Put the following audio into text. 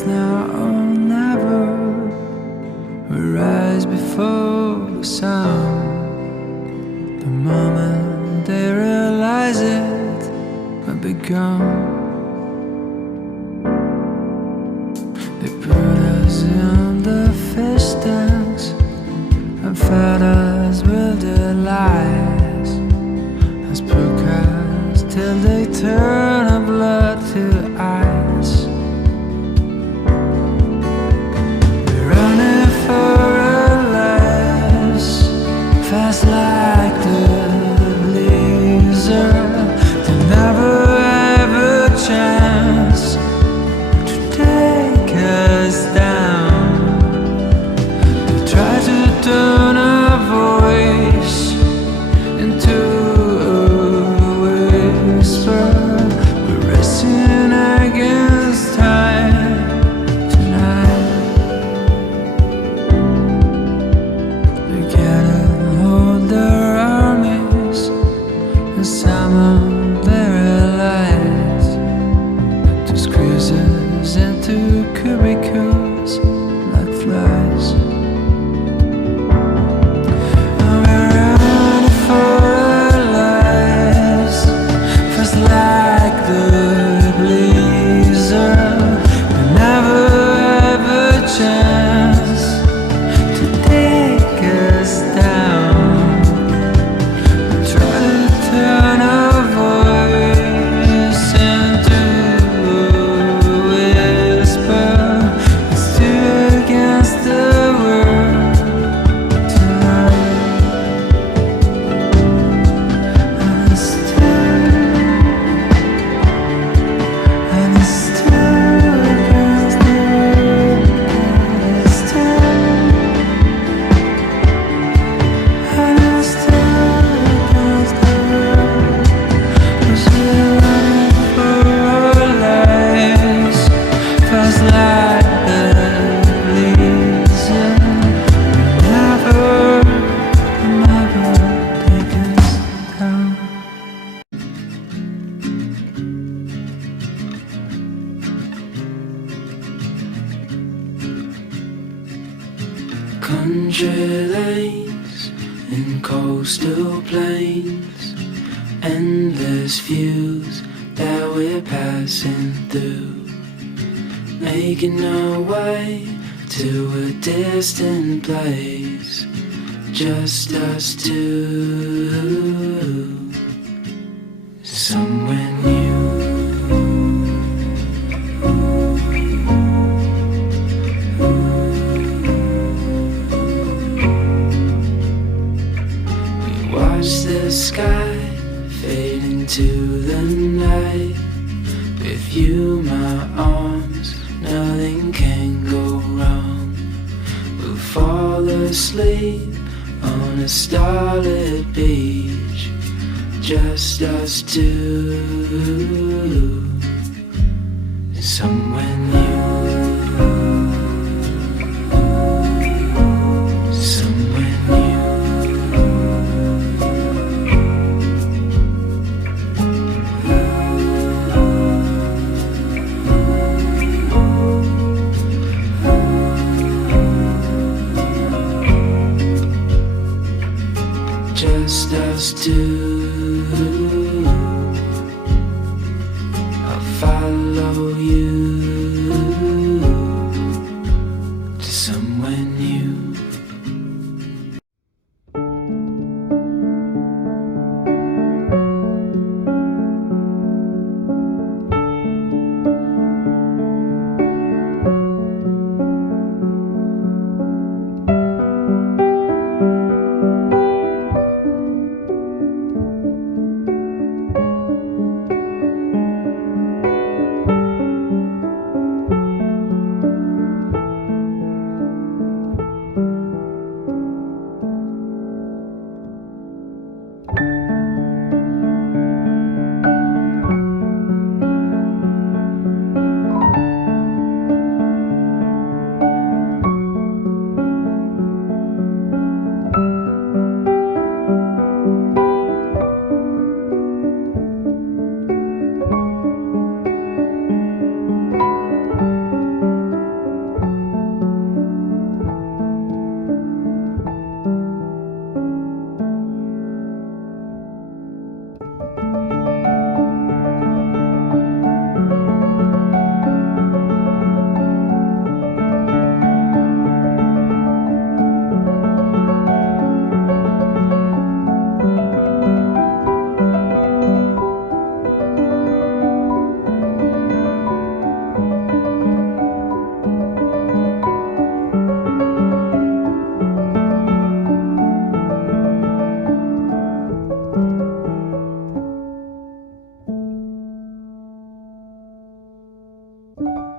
It's now or never. We rise before the sun. The moment they realize it, we'll be gone. They put us in the fish tanks and fed us with their lies as pokas till they turn our blood to ice. We're running for our lives, fast like the blizzard. They never have a chance to take us down. They try to turn our voice into a whisper. We're racing against time tonight. They gather all their armies and summon their allies to squeeze us into cubicles like flies. And we're running for our lives, fast like the blizzard. We never have a chance to take us down. We try to turn our voice into a whisper. It's two against the world tonight. And it's two against the world. It's two against the world. 'Cause we're running for our lives, fast like the blizzard. Never take us down. Country lanes in coastal plains, endless views that we're passing through, making our way to a distant place, just us two, somewhere new. We watch the sky fade into the night. With you, my arms, nothing can go wrong. We'll fall asleep on a starlit beach, just us two, somewhere new. Somewhere new. Just us two. I'll follow you to somewhere new. you.